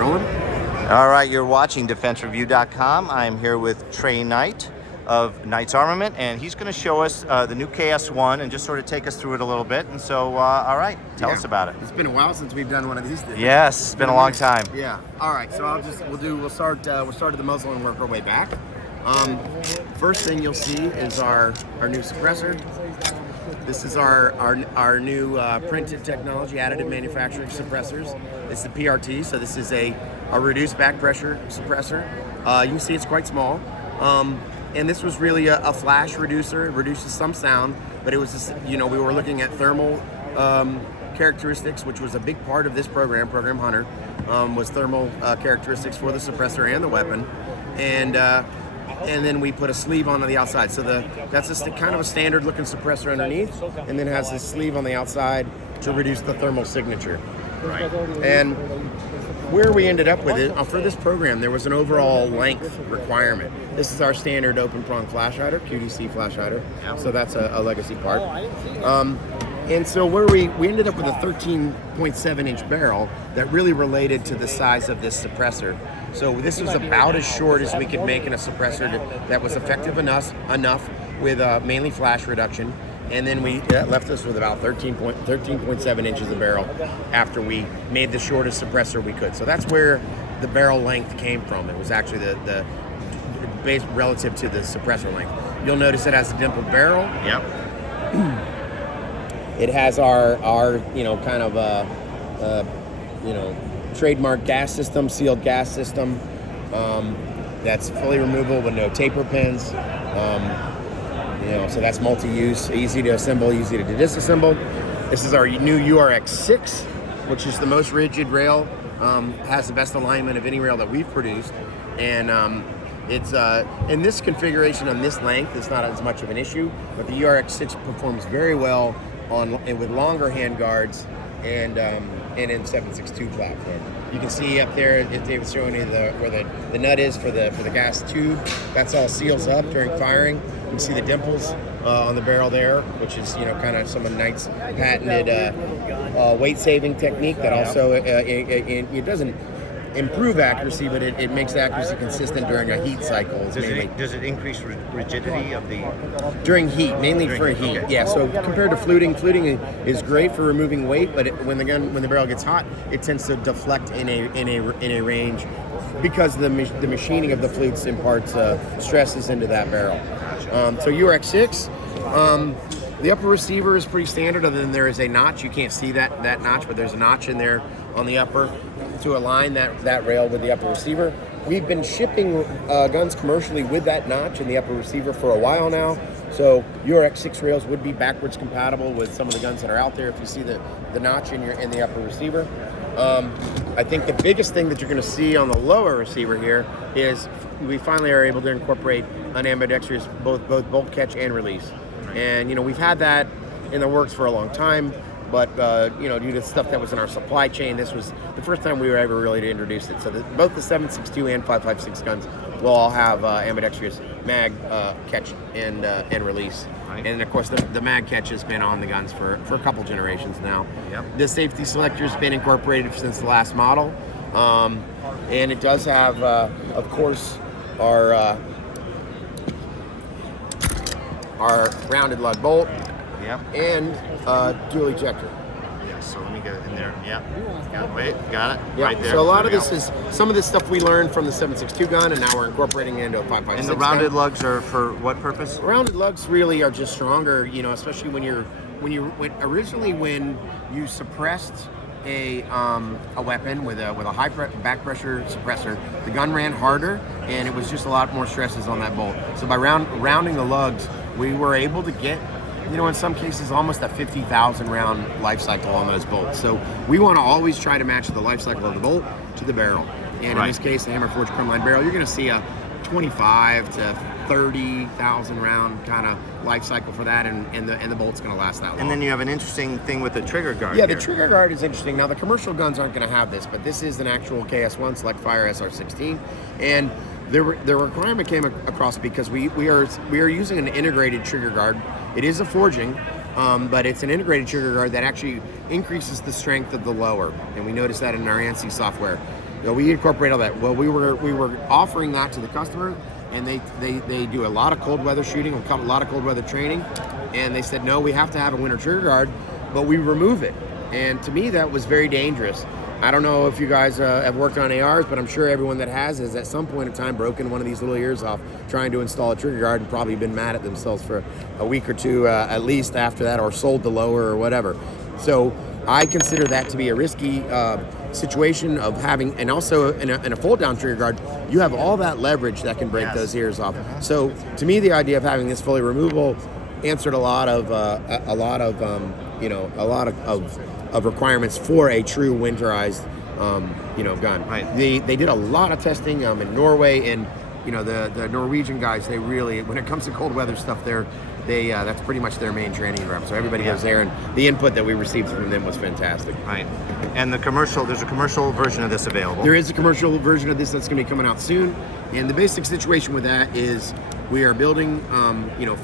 rolling. All right, you're watching DefenseReview.com. I'm here with Trey Knight of Knight's Armament, and he's going to show us the new KS-1 and just sort of take us through it a little bit. And so, all right, tell us about it. It's been a while since we've done one of these. Yes, it's been a long time. Yeah. All right. So we'll start at the muzzle and work our way back. First thing you'll see is our new suppressor. This is our new printed technology, additive manufacturing suppressors. It's the PRT, so this is a reduced back pressure suppressor. You can see it's quite small. And this was really a flash reducer. It reduces some sound, but it was just, we were looking at thermal characteristics, which was a big part of this program Hunter, was thermal characteristics for the suppressor and the weapon. And then we put a sleeve on the outside. So that's just kind of a standard looking suppressor underneath, and then has this sleeve on the outside to reduce the thermal signature. Right. And where we ended up with it, for this program, there was an overall length requirement. This is our standard open prong flash hider, QDC flash hider. Yeah. So that's a legacy part. And so where we ended up with a 13.7 inch barrel that really related to the size of this suppressor. So this was about as short as we could make in a suppressor that was effective enough with mainly flash reduction. And then that left us with about 13.7 inches of barrel after we made the shortest suppressor we could. So that's where the barrel length came from. It was actually the base relative to the suppressor length. You'll notice it has a dimpled barrel. Yep. It has our kind of trademark gas system, sealed gas system that's fully removable with no taper pins. So that's multi-use, easy to assemble, easy to disassemble. This is our new URX6, which is the most rigid rail, has the best alignment of any rail that we've produced. And it's in this configuration on this length, it's not as much of an issue, but the URX6 performs very well with longer hand guards and in 7.62 platform. You can see up there, David's showing you where the nut is for the gas tube. That's all seals up during firing. You can see the dimples on the barrel there, which is kind of some of Knight's patented weight saving technique that also it doesn't improve accuracy, but it makes accuracy consistent during a heat cycle. Does it increase rigidity of the... During heat, mainly for heat. Okay. Yeah, so compared to fluting is great for removing weight, but when the barrel gets hot, it tends to deflect in a range because the machining of the flutes imparts stresses into that barrel. So URX6, the upper receiver is pretty standard, other than there is a notch. You can't see that notch, but there's a notch in there on the upper to align that rail with the upper receiver. We've been shipping guns commercially with that notch in the upper receiver for a while now. So URX6 rails would be backwards compatible with some of the guns that are out there if you see the notch in the upper receiver. I think the biggest thing that you're going to see on the lower receiver here is we finally are able to incorporate an ambidextrous both bolt catch and release. And we've had that in the works for a long time, but due to stuff that was in our supply chain, this was the first time we were ever really to introduce it. So both the 7.62 and 5.56 guns will all have ambidextrous mag catch and release. Right. And of course, the mag catch has been on the guns for a couple generations now. Yep. The safety selector has been incorporated since the last model, and it does have, of course, our rounded lug bolt. Yep. And dual ejector. Yeah, so let me get it in there. Yeah. Got it. Yep. Right there. So a lot of this is some of this stuff we learned from the 7.62 gun, and now we're incorporating it into a 5.56 gun. And the rounded lugs are for what purpose? Rounded lugs really are just stronger, especially when you suppressed a weapon with a high back pressure suppressor, the gun ran harder, and it was just a lot more stresses on that bolt. So by rounding the lugs, we were able to get, in some cases, almost a 50,000 round life cycle on those bolts. So we want to always try to match the life cycle of the bolt to the barrel. And in this case, the Hammer Forged Chromline barrel, you're going to see a 25 to 30,000 round kind of life cycle for that, and the bolt's going to last that long. And then you have an interesting thing with the trigger guard. Yeah, here. The trigger guard is interesting. Now, the commercial guns aren't going to have this, but this is an actual KS-1 Select Fire SR-16, and the requirement came across because we are using an integrated trigger guard. It is a forging, but it's an integrated trigger guard that actually increases the strength of the lower, and we notice that in our ANSI software. we incorporate all that. Well, we were offering that to the customer, and they do a lot of cold weather shooting, a lot of cold weather training, and they said, no, we have to have a winter trigger guard, but we remove it. And to me, that was very dangerous. I don't know if you guys have worked on ARs, but I'm sure everyone that has at some point in time broken one of these little ears off trying to install a trigger guard and probably been mad at themselves for a week or two at least after that, or sold the lower or whatever. So I consider that to be a risky situation of having, and also in a fold-down trigger guard, you have all that leverage that can break those ears off. So to me, the idea of having this fully removable answered a lot of requirements for a true winterized, gun. Right. They did a lot of testing in Norway, and the Norwegian guys. They really, when it comes to cold weather stuff, that's pretty much their main training ground. So everybody goes there, and the input that we received from them was fantastic. Right. And there's a commercial version of this available. There is a commercial version of this that's going to be coming out soon, and the basic situation with that is we are building,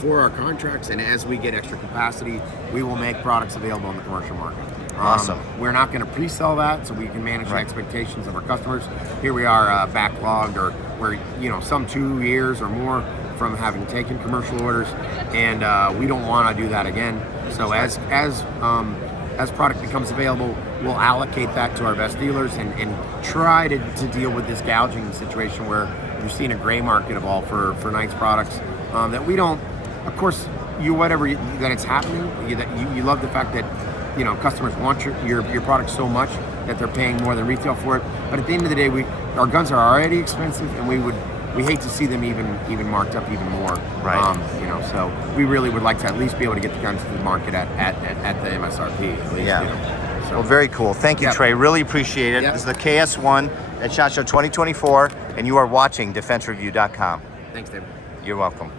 for our contracts, and as we get extra capacity, we will make products available in the commercial market. Awesome. We're not going to pre-sell that, so we can manage the expectations of our customers. Here we are backlogged, or we're some 2 years or more from having taken commercial orders, and we don't want to do that again. So as product becomes available, we'll allocate that to our best dealers and try to deal with this gouging situation where you're seeing a gray market of all for Knight's products that we don't. Of course, that it's happening. You love the fact that customers want your product so much that they're paying more than retail for it. But at the end of the day, our guns are already expensive, and we hate to see them even marked up even more. Right. So we really would like to at least be able to get the guns to the market at the MSRP. At least, Yeah. So. Well, very cool. Thank you, Trey. Really appreciate it. Yep. This is the KS-1 at SHOT Show 2024, and you are watching DefenseReview.com. Thanks, David. You're welcome.